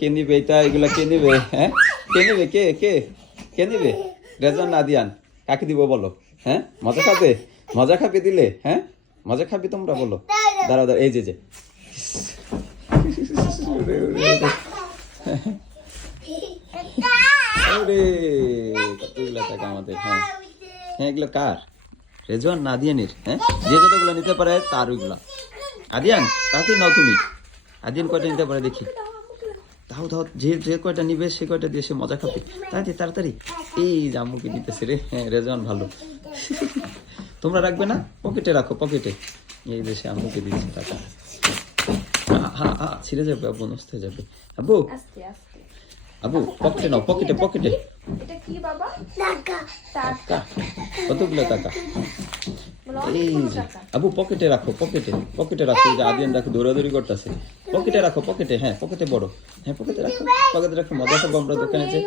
কে নিবে এটা? এগুলা কে নিবে? হ্যাঁ, কে নিবে? কে কে কে নিবে? রেজন না দিয়ান? কাকে দিব বলো? হ্যাঁ, মজা খাবে? মজা খাবে দিলে? হ্যাঁ, মজা খাবে তোমরা বলো? দাঁড়াও দাঁড়াও, এই যে যে ওরে কতগুলা টাকা আমাদের। হ্যাঁ হ্যাঁ, এগুলো কার? রেজওয়ান না আদিয়ানের? হ্যাঁ, যে যতগুলো নিতে পারে তার ওইগুলা। আদিয়ান তাতে নাও তুমি। আদিয়ান কয়টা নিতে পারে দেখি। দাও দাও, যে যে কয়টা নিবে সে কয়টা দিয়ে সে মজা খাবে। তাড়াতাড়ি তাড়াতাড়ি। এই জাম্মুকে দিতেছে রে। হ্যাঁ, রেজওয়ান ভালো। তোমরা রাখবে না? পকেটে রাখো, পকেটে। এই দেশে আম্মুকে দিচ্ছে টাকা। ছিঁড়ে যাবে আব্বু, নষ্ট হয়ে যাবে। আব্বু আব্বু, পকেটে নাও, পকেটে পকেটে। এটা কি বাবা? টাকা কতগুলো টাকা? এই যে আবু, পকেটে রাখো, পকেটে পকেটে রাখো। এই যে আদিয়ান রাখো, দৌড়াদৌড়ি করতেছে। পকেটে রাখো, পকেটে। হ্যাঁ, পকেটে বড়। হ্যাঁ, পকেটে রাখো, পকেটে রাখো। মজা খাবো আমরা দোকানে যে।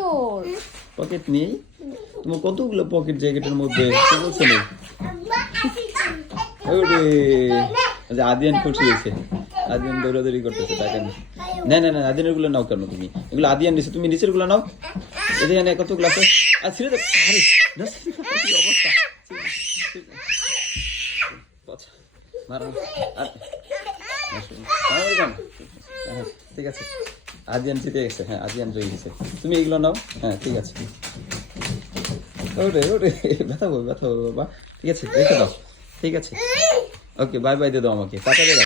পকেট নেই তোমার? কতগুলো পকেট জ্যাকেটের মধ্যে, কি বলছো? নেই? ওরে আদিয়ান খুশি হয়েছে। আদিয়ান দৌড়াদৌড়ি করতেছে টাকা নেই। না না না, আদিয়ানের গুলো নাও কেন তুমি? এগুলো আদিয়ান নিচে, তুমি নিচের গুলো নাও। এখানে কতগুলো আছে? আর ছিঁড়ে দেখ। আরে কি অবস্থা! ঠিক আছে, আদিয়ান জিতে গেছে। হ্যাঁ, আদিয়ান রয়ে গেছে। তুমি এগুলো নাও। হ্যাঁ, ঠিক আছে। ওরে ওরে, ব্যথা হবে ব্যথা হবে বাবা। ঠিক আছে, রেখে দাও। ঠিক আছে, ওকে, বাই বাই দিয়ে দাও আমাকে, টাকা দিয়ে দাও।